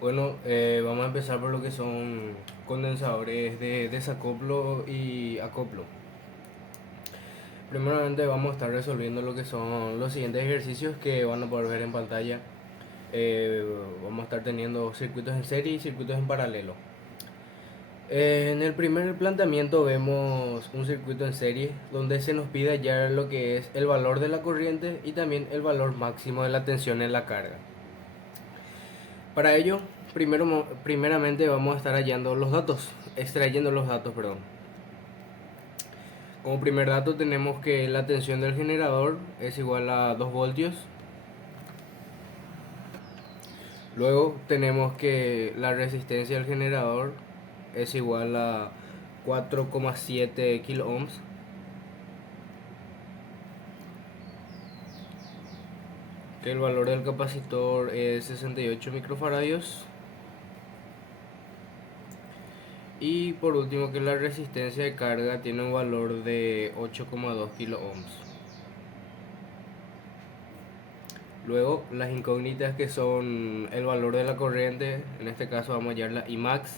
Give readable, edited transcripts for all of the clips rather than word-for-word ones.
Bueno, vamos a empezar por lo que son condensadores de desacoplo y acoplo. Primeramente vamos a estar resolviendo lo que son los siguientes ejercicios que van a poder ver en pantalla. Eh, Vamos a estar teniendo circuitos en serie y circuitos en paralelo. En el primer planteamiento vemos un circuito en serie donde se nos pide hallar lo que es el valor de la corriente y también el valor máximo de la tensión en la carga. Para ello, primeramente vamos a estar hallando los datos, extrayendo los datos, perdón. Como primer dato tenemos que la tensión del generador es igual a 2 voltios. Luego tenemos que la resistencia del generador es igual a 4,7 kilo ohms. Que el valor del capacitor es 68 microfaradios. Y por último que la resistencia de carga tiene un valor de 8,2 kilo ohms. Luego las incógnitas que son el valor de la corriente, en este caso vamos a hallar la Imax.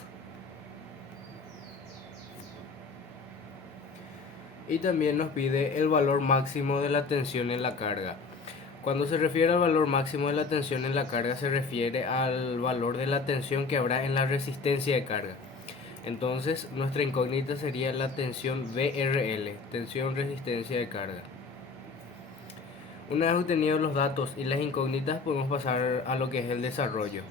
Y también nos pide el valor máximo de la tensión en la carga. Cuando se refiere al valor máximo de la tensión en la carga se refiere al valor de la tensión que habrá en la resistencia de carga. Entonces nuestra incógnita sería la tensión VRL, tensión resistencia de carga. Una vez obtenidos los datos y las incógnitas podemos pasar a lo que es el desarrollo.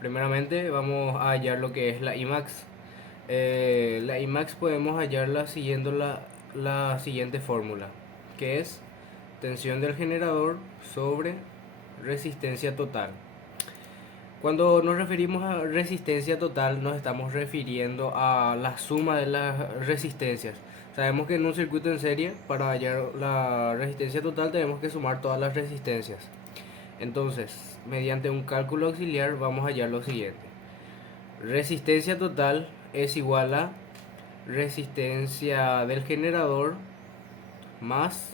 Primeramente vamos a hallar lo que es la Imax. La Imax podemos hallarla siguiendo la siguiente fórmula, que es tensión del generador sobre resistencia total. Cuando nos referimos a resistencia total nos estamos refiriendo a la suma de las resistencias. Sabemos que en un circuito en serie, para hallar la resistencia total tenemos que sumar todas las resistencias. Entonces, mediante un cálculo auxiliar vamos a hallar lo siguiente. Resistencia total es igual a resistencia del generador más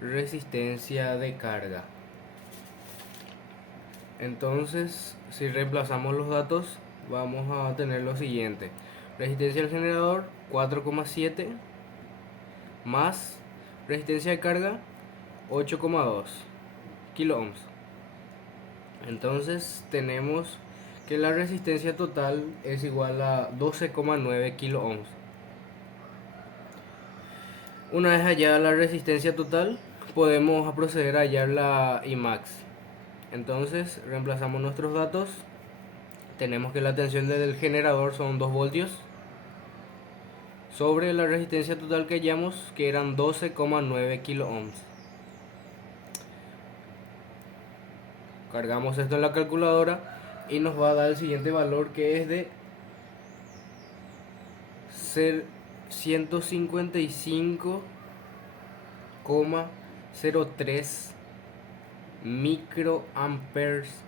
resistencia de carga. Entonces, si reemplazamos los datos, vamos a tener lo siguiente. Resistencia del generador 4,7 más resistencia de carga 8,2 kilo ohms. Entonces tenemos que la resistencia total es igual a 12,9 kilo ohms. Una vez hallada la resistencia total, podemos proceder a hallar la Imax. Entonces reemplazamos nuestros datos. Tenemos que la tensión del generador son 2 voltios sobre la resistencia total que hallamos, que eran 12,9 kilo ohms. Cargamos esto en la calculadora y nos va a dar el siguiente valor, que es de 155,03 microamperes.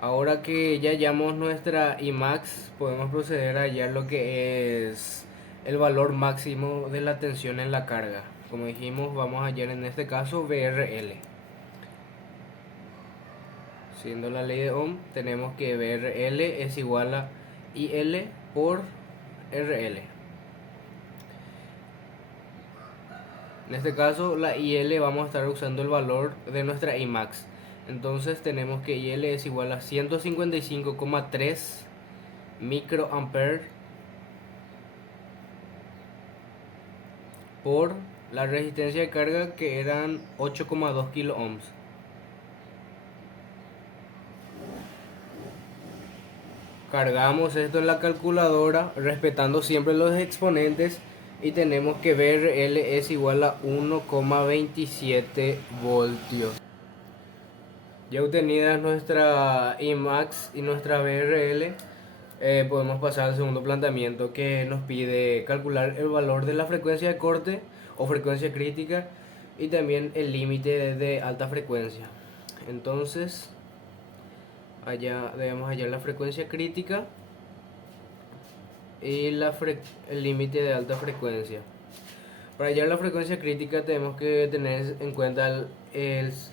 Ahora que ya hallamos nuestra Imax, podemos proceder a hallar lo que es el valor máximo de la tensión en la carga. Como dijimos, vamos a hallar en este caso VRL. Siendo la ley de Ohm, tenemos que VRL es igual a IL por RL. En este caso, la IL vamos a estar usando el valor de nuestra Imax. Entonces tenemos que IL es igual a 155,3 microampere por la resistencia de carga, que eran 8,2 kilo ohms. Cargamos esto en la calculadora respetando siempre los exponentes y tenemos que VRL es igual a 1,27 voltios. Ya obtenida nuestra Imax y nuestra VRL, podemos pasar al segundo planteamiento, que nos pide calcular el valor de la frecuencia de corte o frecuencia crítica y también el límite de alta frecuencia. Entonces, allá debemos hallar la frecuencia crítica y el límite de alta frecuencia. Para hallar la frecuencia crítica tenemos que tener en cuenta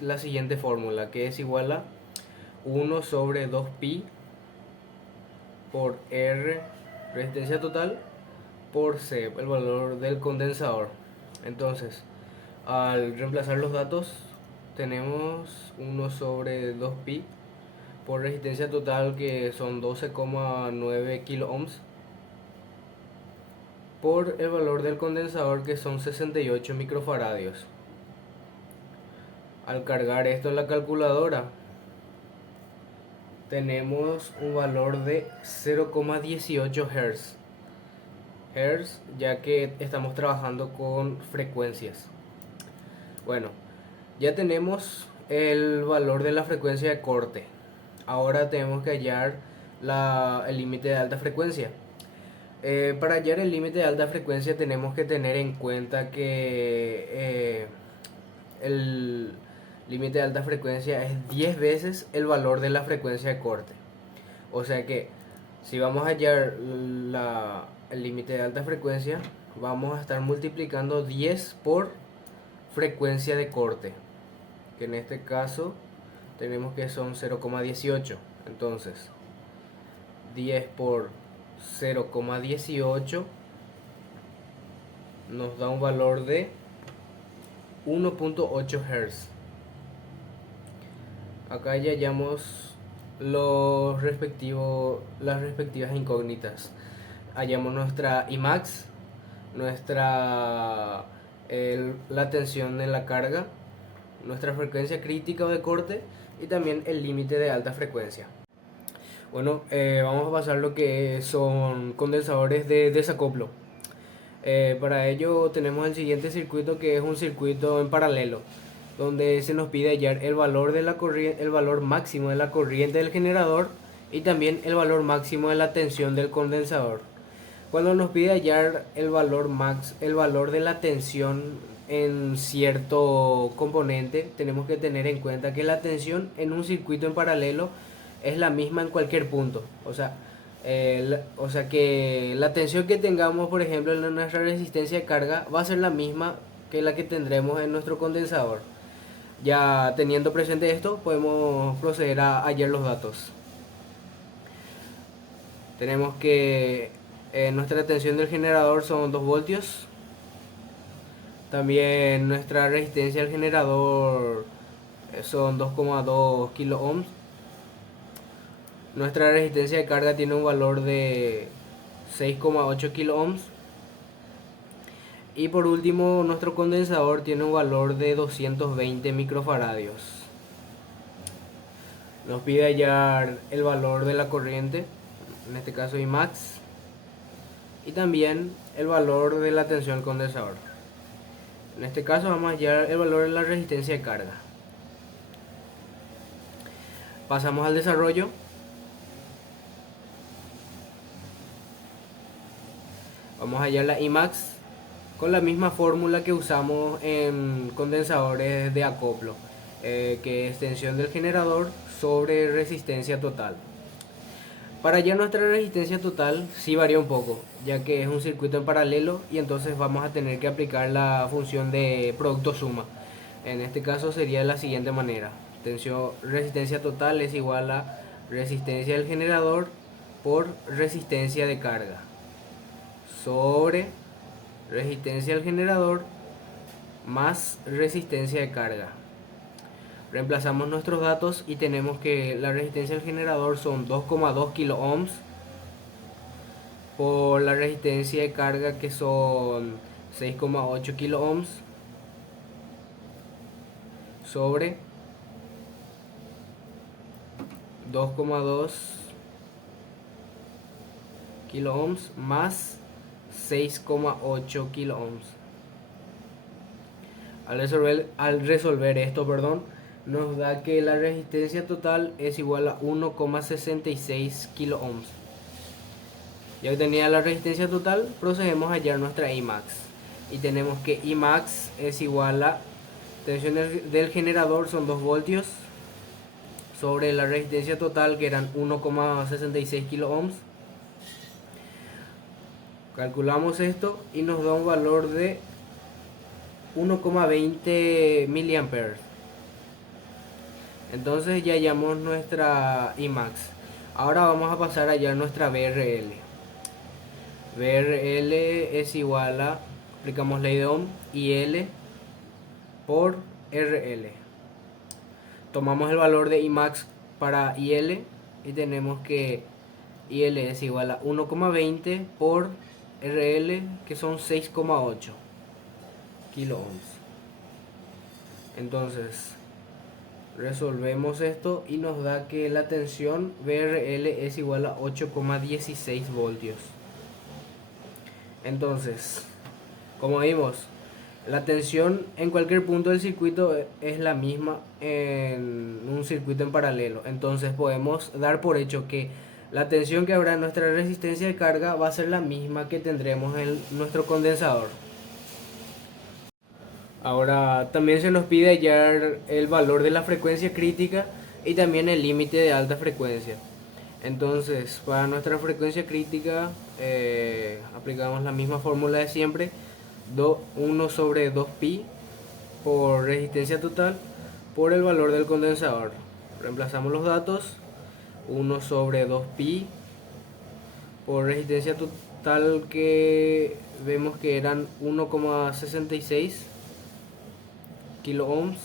la siguiente fórmula, que es igual a 1 sobre 2pi por R, resistencia total, por C, el valor del condensador. Entonces, al reemplazar los datos, tenemos 1 sobre 2pi por resistencia total, que son 12,9 kilo ohms, por el valor del condensador, que son 68 microfaradios. Al cargar esto en la calculadora, tenemos un valor de 0,18 Hz. Hertz, ya que estamos trabajando con frecuencias. Bueno, ya tenemos el valor de la frecuencia de corte. Ahora tenemos que hallar el límite de alta frecuencia. Para hallar el límite de alta frecuencia tenemos que tener en cuenta que el límite de alta frecuencia es 10 veces el valor de la frecuencia de corte. O sea que si vamos a hallar el límite de alta frecuencia, vamos a estar multiplicando 10 por frecuencia de corte, que en este caso tenemos que son 0,18. Entonces 10 por 0,18 nos da un valor de 1.8 Hz. Acá ya hallamos las respectivas incógnitas. Hallamos nuestra Imax, la tensión en la carga, nuestra frecuencia crítica o de corte y también el límite de alta frecuencia. Bueno, vamos a pasar lo que son condensadores de desacoplo. Para ello tenemos el siguiente circuito, que es un circuito en paralelo, donde se nos pide hallar el valor de la corriente, el valor máximo de la corriente del generador y también el valor máximo de la tensión del condensador. Cuando nos pide hallar el valor de la tensión en cierto componente, tenemos que tener en cuenta que la tensión en un circuito en paralelo es la misma en cualquier punto. O sea que la tensión que tengamos, por ejemplo, en nuestra resistencia de carga va a ser la misma que la que tendremos en nuestro condensador. Ya teniendo presente esto, podemos proceder a hallar los datos. Tenemos que nuestra tensión del generador son 2 voltios. También nuestra resistencia del generador son 2,2 kilo ohms. Nuestra resistencia de carga tiene un valor de 6,8 kilo ohms. Y por último, nuestro condensador tiene un valor de 220 microfaradios. Nos pide hallar el valor de la corriente, en este caso Imax, y también el valor de la tensión del condensador. En este caso vamos a hallar el valor de la resistencia de carga. Pasamos al desarrollo. Vamos a hallar la Imax con la misma fórmula que usamos en condensadores de acoplo, que es tensión del generador sobre resistencia total. Para hallar nuestra resistencia total sí varía un poco, ya que es un circuito en paralelo y entonces vamos a tener que aplicar la función de producto suma. En este caso sería de la siguiente manera: resistencia total es igual a resistencia del generador por resistencia de carga sobre resistencia del generador más resistencia de carga. Reemplazamos nuestros datos y tenemos que la resistencia del generador son 2,2 kilo ohms por la resistencia de carga, que son 6,8 kilo ohms, sobre 2,2 kilo ohms más 6,8 kilo ohms. Al resolver esto, nos da que la resistencia total es igual a 1,66 kilo ohms. Ya que tenía la resistencia total, procedemos a hallar nuestra Imax. Y tenemos que Imax es igual a tensión del generador, son 2 voltios, sobre la resistencia total, que eran 1,66 kilo ohms. Calculamos esto y nos da un valor de 1,20 miliamperes. Entonces ya hallamos nuestra Imax. Ahora vamos a pasar a hallar nuestra VRL. VRL es igual a, aplicamos ley de Ohm, IL por RL. Tomamos el valor de Imax para IL y tenemos que IL es igual a 1,20 por RL, que son 6,8 kilo ohms. Entonces resolvemos esto y nos da que la tensión VRL es igual a 8,16 voltios. Entonces, como vimos, la tensión en cualquier punto del circuito es la misma en un circuito en paralelo. Entonces podemos dar por hecho que la tensión que habrá en nuestra resistencia de carga va a ser la misma que tendremos en nuestro condensador. Ahora también se nos pide hallar el valor de la frecuencia crítica y también el límite de alta frecuencia. Entonces, para nuestra frecuencia crítica aplicamos la misma fórmula de siempre: 1 sobre 2pi por resistencia total por el valor del condensador. Reemplazamos los datos: 1 sobre 2pi por resistencia total, que vemos que eran 1,66 kilo ohms,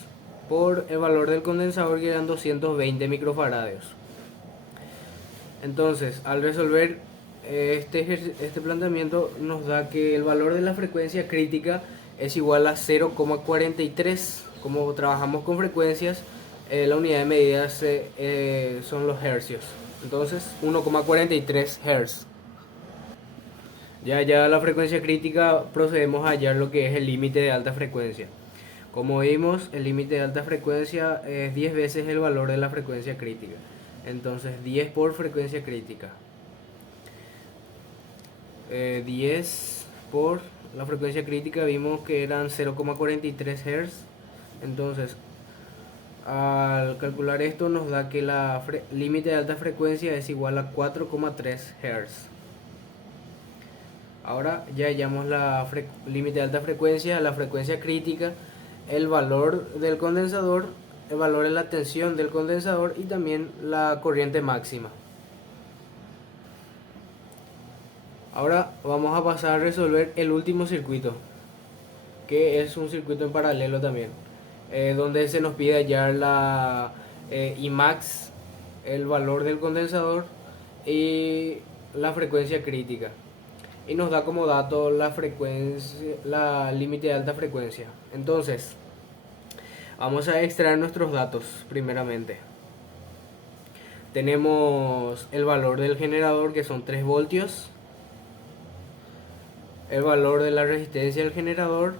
por el valor del condensador, que eran 220 microfaradios. Entonces, al resolver este planteamiento, nos da que el valor de la frecuencia crítica es igual a 0,43. Como trabajamos con frecuencias, la unidad de medida son los hercios. Entonces, 1,43 Hz. Ya la frecuencia crítica, procedemos a hallar lo que es el límite de alta frecuencia. Como vimos, el límite de alta frecuencia es 10 veces el valor de la frecuencia crítica. Entonces 10 por frecuencia crítica. 10 por la frecuencia crítica, vimos que eran 0,43 Hz. Entonces, al calcular esto, nos da que la límite de alta frecuencia es igual a 4,3 Hz. Ahora ya hallamos la límite de alta frecuencia, la frecuencia crítica, el valor del condensador, el valor de la tensión del condensador y también la corriente máxima. Ahora vamos a pasar a resolver el último circuito, que es un circuito en paralelo también, donde se nos pide hallar la Imax, el valor del condensador y la frecuencia crítica. Y nos da como dato la frecuencia, la límite de alta frecuencia. Entonces, vamos a extraer nuestros datos primeramente. Tenemos el valor del generador, que son 3 voltios. El valor de la resistencia del generador,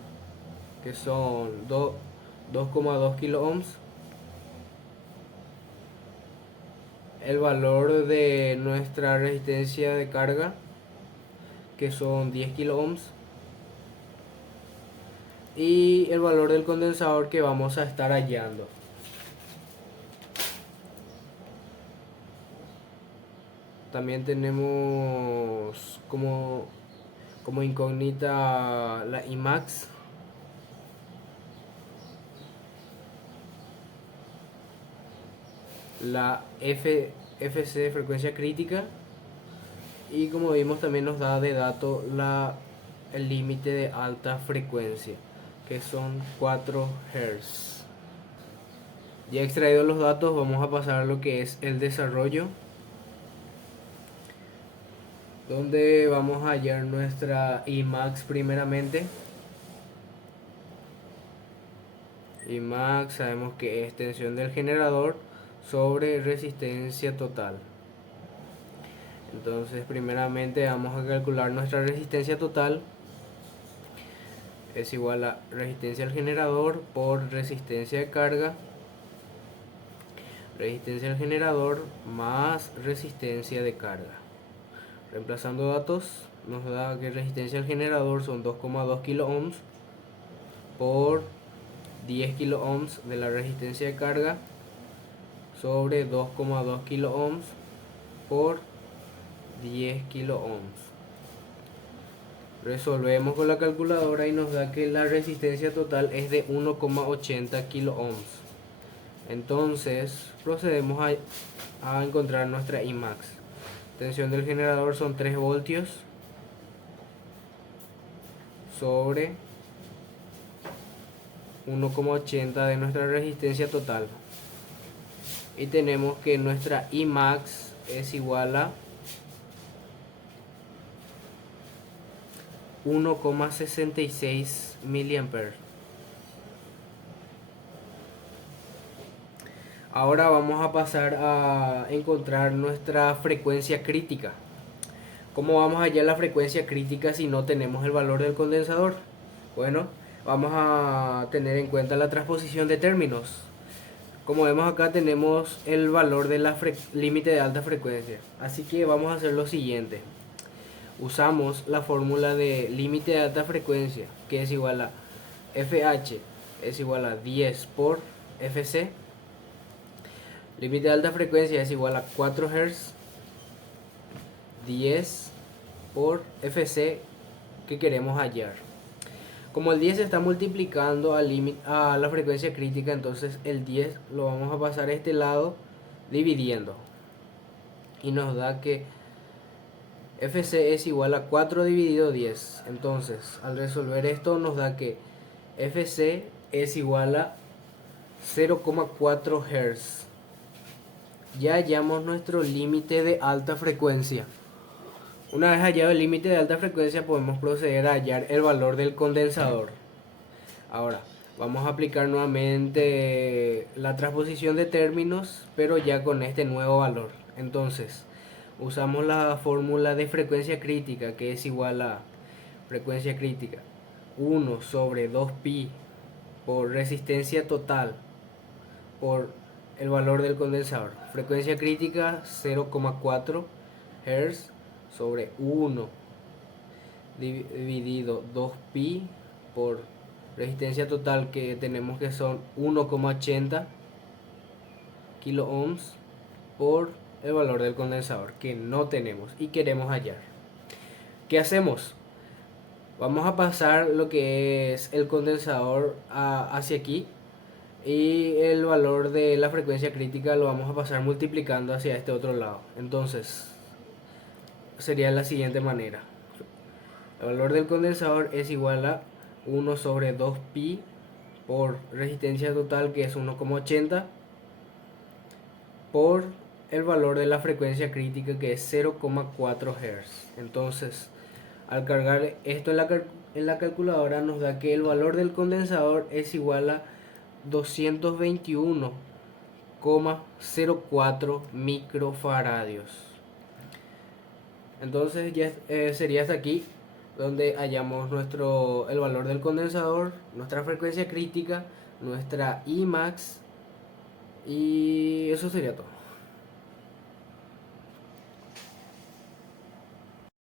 que son 2,2 kilo ohms. El valor de nuestra resistencia de carga, que son 10 kilo ohms. Y el valor del condensador que vamos a estar hallando. También tenemos como incógnita la Imax. La FC, frecuencia crítica. Y como vimos, también nos da de dato el límite de alta frecuencia, que son 4 Hz. Ya extraídos los datos, vamos a pasar a lo que es el desarrollo, donde vamos a hallar nuestra Imax primeramente. Imax sabemos que es tensión del generador sobre resistencia total. Entonces, primeramente vamos a calcular nuestra resistencia total. Es igual a resistencia del generador por resistencia de carga. Resistencia del generador más resistencia de carga. Reemplazando datos, nos da que resistencia del generador son 2,2 kilo ohms por 10 kilo ohms de la resistencia de carga sobre 2,2 kilo ohms por 10 kilo ohms. Resolvemos con la calculadora y nos da que la resistencia total es de 1,80 kilo ohms. Entonces procedemos a encontrar nuestra Imax. Tensión del generador son 3 voltios sobre 1,80 de nuestra resistencia total. Y tenemos que nuestra Imax es igual a 1,66 miliamperes. Ahora vamos a pasar a encontrar nuestra frecuencia crítica. ¿Cómo vamos a hallar la frecuencia crítica si no tenemos el valor del condensador? Bueno, vamos a tener en cuenta la transposición de términos. Como vemos acá tenemos el valor de la límite de alta frecuencia. Así que vamos a hacer lo siguiente. Usamos la fórmula de límite de alta frecuencia, que es igual a FH es igual a 10 por FC. Límite de alta frecuencia es igual a 4 Hz, 10 por FC que queremos hallar. Como el 10 se está multiplicando a la frecuencia crítica, entonces el 10 lo vamos a pasar a este lado dividiendo. Y nos da que FC es igual a 4 dividido 10. Entonces, al resolver esto nos da que FC es igual a 0,4 Hz. Ya hallamos nuestro límite de alta frecuencia. Una vez hallado el límite de alta frecuencia podemos proceder a hallar el valor del condensador. Ahora, vamos a aplicar nuevamente la transposición de términos, pero ya con este nuevo valor. Entonces, usamos la fórmula de frecuencia crítica, que es igual a frecuencia crítica 1 sobre 2pi por resistencia total por el valor del condensador. Frecuencia crítica 0,4 Hz sobre 1 dividido 2pi por resistencia total, que tenemos que son 1,80 kilo ohms, por el valor del condensador que no tenemos y queremos hallar. ¿Qué hacemos? Vamos a pasar lo que es el condensador hacia aquí, y el valor de la frecuencia crítica lo vamos a pasar multiplicando hacia este otro lado. Entonces sería de la siguiente manera: el valor del condensador es igual a 1 sobre 2pi por resistencia total, que es 1,80, por el valor de la frecuencia crítica, que es 0,4 Hz. Entonces, al cargar esto en la calculadora nos da que el valor del condensador es igual a 221,04 microfaradios. Entonces ya sería hasta aquí donde hallamos el valor del condensador, nuestra frecuencia crítica, nuestra Imax, y eso sería todo.